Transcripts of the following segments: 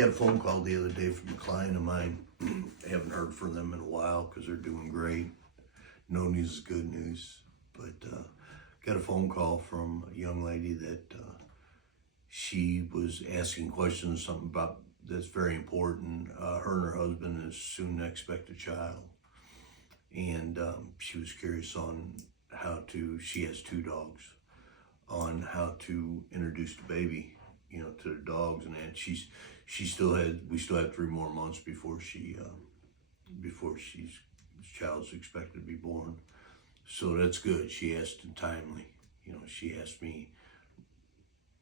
Got a phone call the other day from a client of mine. Haven't heard from them in a while because they're doing great. No news is good news. But got a phone call from a young lady that she was asking questions, something about that's very important. Her and her husband is soon to expect a child. And she was curious on how to, she has 2 dogs, on how to introduce the baby, to the dogs. And that we still had 3 more months before she's child's expected to be born. So that's good. She asked in timely. She asked me,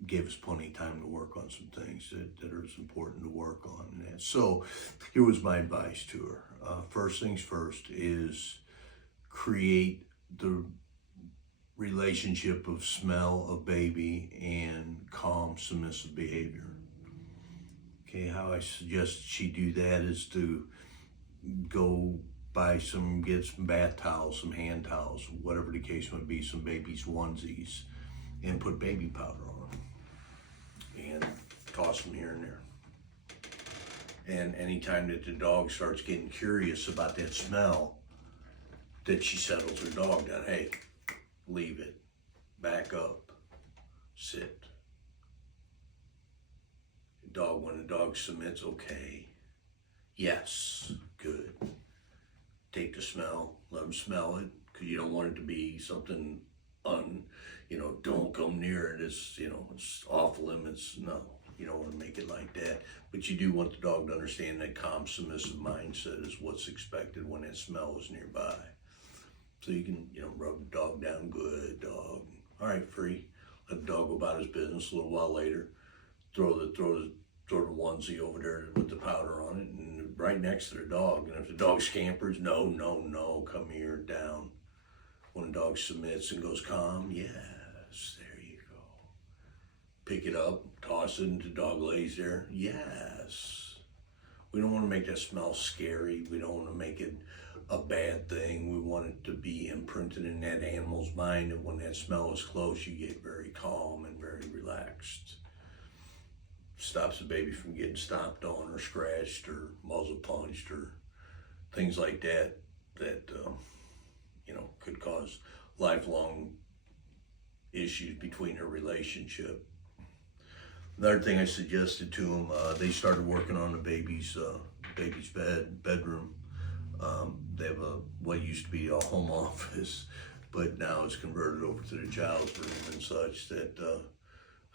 gave us plenty of time to work on some things that are important to work on. And so here was my advice to her. First things first is create the relationship of smell of baby and calm, submissive behavior. Okay, how I suggest she do that is to go get some bath towels, some hand towels, whatever the case might be, some baby's onesies, and put baby powder on them. And toss them here and there. And anytime that the dog starts getting curious about that smell, that she settles her dog down. Hey, leave it, back up, sit. When the dog submits, okay, yes, good. Take the smell, let them smell it, because you don't want it to be something don't come near it. It's off limits. No, you don't want to make it like that. But you do want the dog to understand that calm, submissive mindset is what's expected when that smell is nearby. So you can, rub the dog down, good dog. All right, free. Let the dog go about his business. A little while later, throw the onesie over there with the powder on it, and right next to the dog. And if the dog scampers, no, come here, down. When the dog submits and goes calm, yes, there you go. Pick it up, toss it, and the dog lays there, yes. We don't want to make that smell scary. We don't want to make it a bad thing. We want it to be imprinted in that animal's mind, and when that smell is close, you get very calm and very relaxed. Stops the baby from getting stomped on or scratched or muzzle punched or things like that could cause lifelong issues between their relationship. Another thing I suggested to them, they started working on the baby's bedroom. They have what used to be a home office, but now it's converted over to the child's room and such. That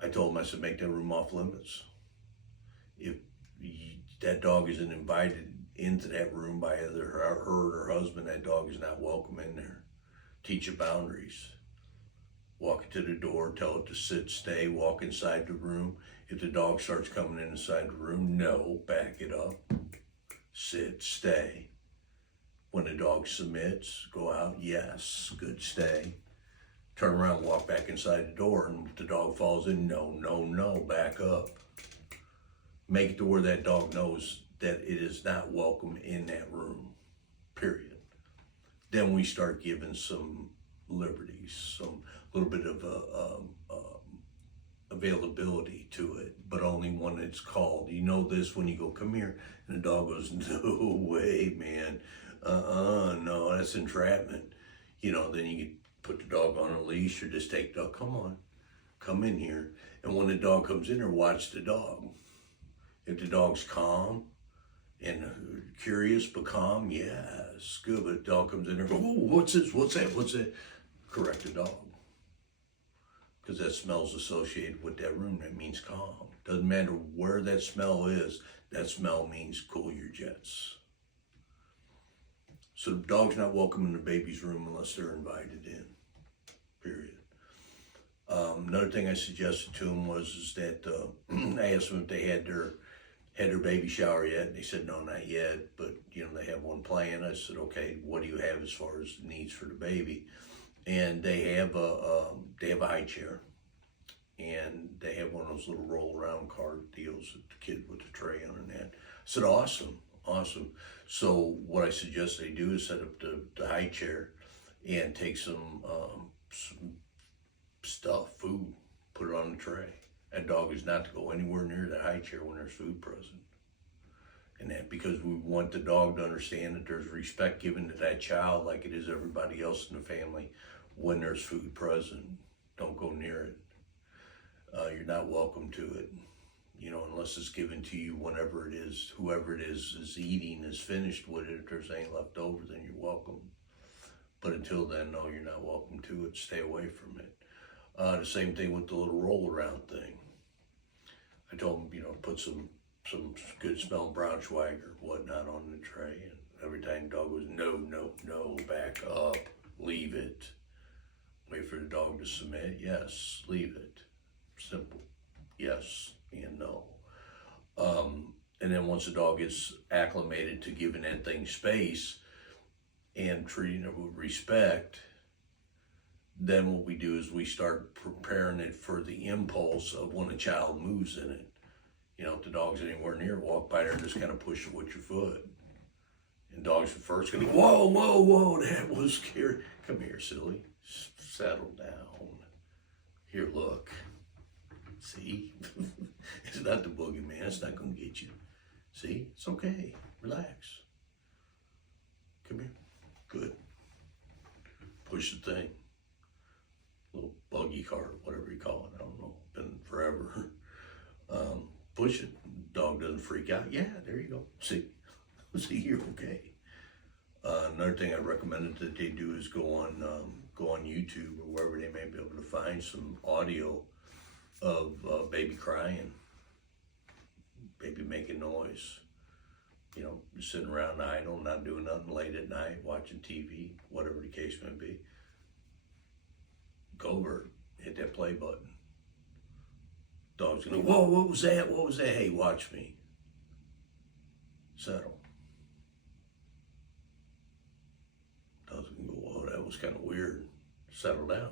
I told them, I said, make that room off limits. If that dog isn't invited into that room by either her or her husband, that dog is not welcome in there. Teach it boundaries. Walk it to the door, tell it to sit, stay, walk inside the room. If the dog starts coming inside the room, no, back it up. Sit, stay. When the dog submits, go out, yes, good, stay. Turn around, walk back inside the door, and if the dog falls in, no, back up. Make it to where that dog knows that it is not welcome in that room, period. Then we start giving some liberties, some little bit of availability to it, but only when it's called. You know this when you go, come here, and the dog goes, no way, man, no, that's entrapment. Then you can put the dog on a leash or just take the dog, come on, come in here. And when the dog comes in there, watch the dog. If the dog's calm and curious but calm, yes, good. But the dog comes in there and goes, oh, what's this, what's that? Correct the dog. Because that smell's associated with that room, that means calm. Doesn't matter where that smell is, that smell means cool your jets. So the dog's not welcome in the baby's room unless they're invited in, period. Another thing I suggested to them was that I asked them if they had their baby shower yet, and they said no, not yet, but they have one planned. I said, okay, what do you have as far as needs for the baby? And they have a high chair, and they have one of those little roll around cart deals that the kid with the tray on and that. I said, awesome. So what I suggest they do is set up the high chair and take some stuff, food, put it on the tray. That dog is not to go anywhere near that high chair when there's food present. And that because we want the dog to understand that there's respect given to that child like it is everybody else in the family when there's food present. Don't go near it. You're not welcome to it, unless it's given to you whenever it is, whoever it is eating is finished with it. If there's any left over, then you're welcome. But until then, no, you're not welcome to it. Stay away from it. The same thing with the little roll around thing. I told them, put some good smelling Braunschweiger, whatnot on the tray. And every time the dog goes, no, back up, leave it. Wait for the dog to submit. Yes, leave it. Simple. Yes and no. And then once the dog gets acclimated to giving that thing space and treating it with respect, then what we do is we start preparing it for the impulse of when a child moves in it. If the dog's anywhere near, walk by there and just kind of push it with your foot. And dogs at first going to go, whoa, that was scary. Come here, silly. Settle down. Here, look. See? It's not the boogeyman. It's not going to get you. See? It's okay. Relax. Come here. Good. Push the thing. Little buggy cart, whatever you call it. I don't know. Been forever. Push it. Dog doesn't freak out. Yeah, there you go. See, you're okay. Another thing I recommended that they do is go on YouTube or wherever they may be able to find some audio of baby crying, baby making noise. Just sitting around idle, not doing nothing late at night, watching TV, whatever the case may be. Go over, hit that play button. Dog's gonna, whoa, what was that? What was that? Hey, watch me. Settle. Dog's gonna go, whoa, that was kind of weird. Settle down.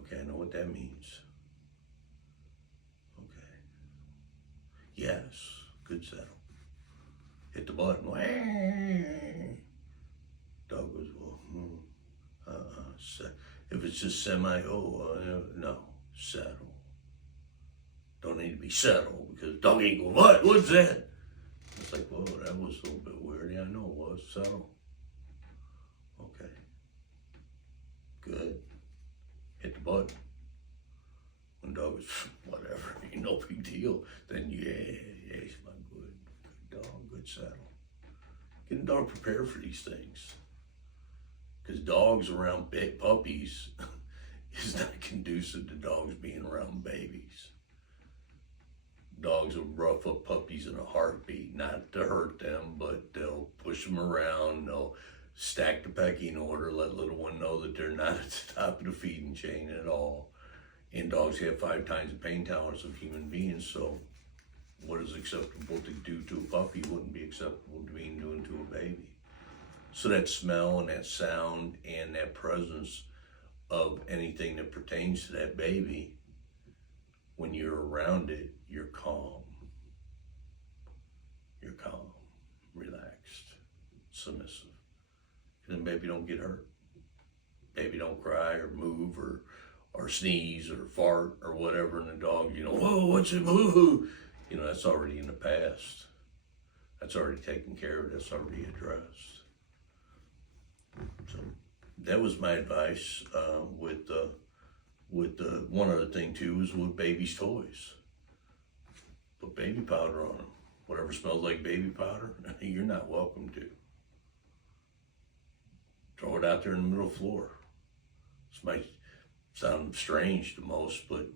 Okay, I know what that means. Okay. Yes, good settle. Hit the button. Dog goes, well, if it's just no, settle. Don't need to be settled because dog ain't going, what? What's that? It's like, whoa, that was a little bit weird. Yeah, I know it was. Settle. Okay. Good. Hit the button. When dog is, whatever, ain't no big deal. Then, yeah, he's my good dog, good settle. Getting dog prepared for these things. Because dogs around big puppies is not conducive to dogs being around babies. Dogs will rough up puppies in a heartbeat, not to hurt them, but they'll push them around, they'll stack the pecking order, let little one know that they're not at the top of the feeding chain at all. And dogs have 5 times the pain tolerance of human beings, so what is acceptable to do to a puppy wouldn't be acceptable to being doing to a baby. So that smell and that sound and that presence of anything that pertains to that baby, when you're around it, you're calm. You're calm, relaxed, submissive. And then baby don't get hurt. Baby don't cry or move or sneeze or fart or whatever, and the dog, whoa, what's it, woo? That's already in the past. That's already taken care of, that's already addressed. So that was my advice with one other thing too is with baby's toys. Put baby powder on them. Whatever smells like baby powder, you're not welcome to. Throw it out there in the middle of the floor. This might sound strange to most, but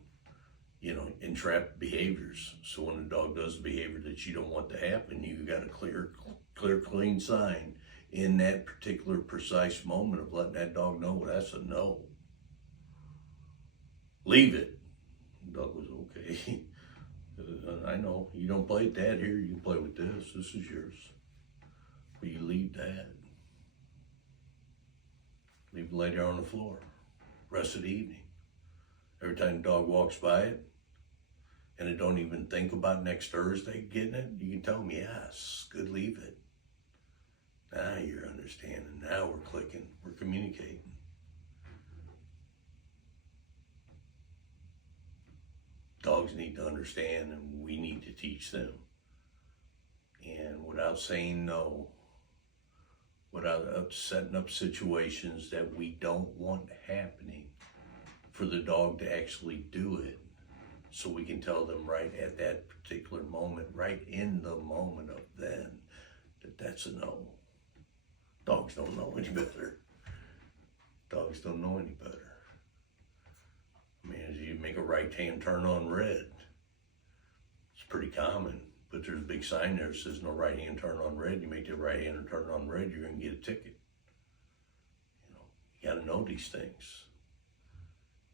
entrap behaviors. So when the dog does the behavior that you don't want to happen, you got a clear, clean sign in that particular precise moment of letting that dog know, well, that's a no. Leave it. The dog was okay. I know, you don't play with that here, you can play with this. This is yours. But you leave that. Leave it lay there on the floor. Rest of the evening. Every time the dog walks by it, and it don't even think about next Thursday getting it, you can tell them, yes, good, leave it. Now you're understanding. Now we're clicking. We're communicating. dogs need to understand, and we need to teach them. And without saying no, without setting up situations that we don't want happening, for the dog to actually do it, so we can tell them right at that particular moment, right in the moment of then, that that's a no. Dogs don't know any better. Dogs don't know any better. I mean, as you make a right-hand turn on red, it's pretty common, but there's a big sign there that says no right-hand turn on red. You make the right-hand turn on red, you're gonna get a ticket. You know, you gotta know these things.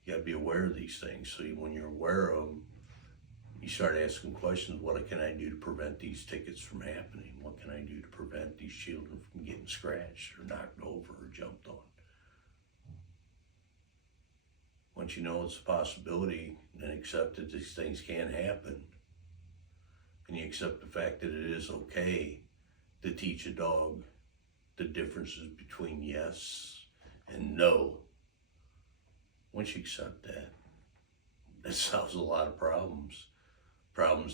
You gotta be aware of these things. So when you're aware of them, you start asking questions. What can I do to prevent these tickets from happening? What can I do to prevent these children from getting scratched or knocked over or jumped on? Once you know it's a possibility and accept that these things can happen, and you accept the fact that it is okay to teach a dog the differences between yes and no, once you accept that, that solves a lot of problems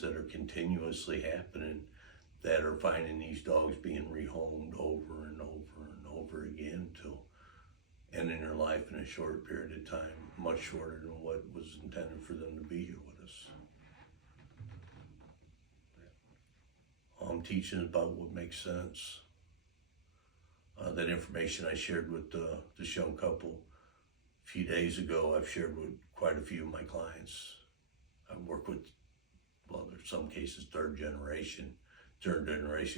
that are continuously happening, that are finding these dogs being rehomed over and over and over again till ending their life in a short period of time, much shorter than what was intended for them to be here with us. All I'm teaching is about what makes sense. That information I shared with this young couple a few days ago, I've shared with quite a few of my clients. I've worked with, well, there's some cases third generation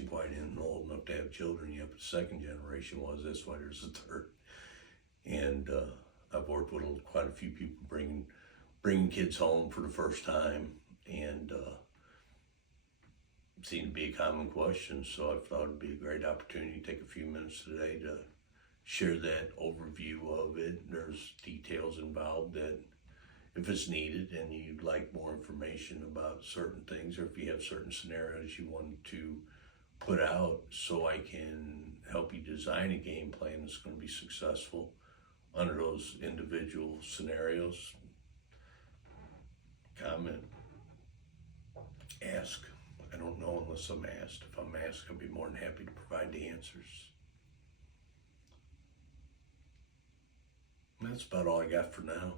quite isn't old enough to have children yet, but second generation was. That's why there's a third. And I've worked with quite a few people bringing kids home for the first time, and it seemed to be a common question. So I thought it'd be a great opportunity to take a few minutes today to share that overview of it. There's details involved that, if it's needed and you'd like more information about certain things, or if you have certain scenarios you want to put out, so I can help you design a game plan that's going to be successful under those individual scenarios, comment, ask. I don't know unless I'm asked. If I'm asked, I'll be more than happy to provide the answers. And that's about all I got for now.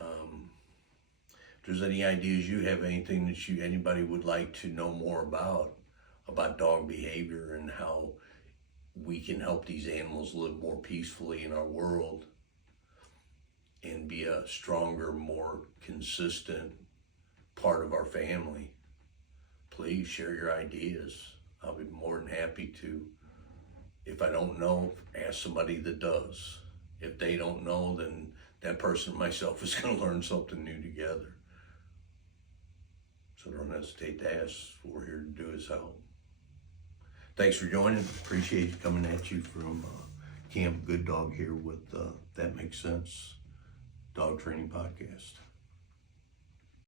If there's any ideas you have, anything that anybody would like to know more about dog behavior and how we can help these animals live more peacefully in our world and be a stronger, more consistent part of our family, please share your ideas. I'll be more than happy to. If I don't know, ask somebody that does. If they don't know, then that person and myself is going to learn something new together. So don't hesitate to ask. What we're here to do is help. Thanks for joining. Appreciate you coming at you from Camp Good Dog here with That Makes Sense Dog Training Podcast.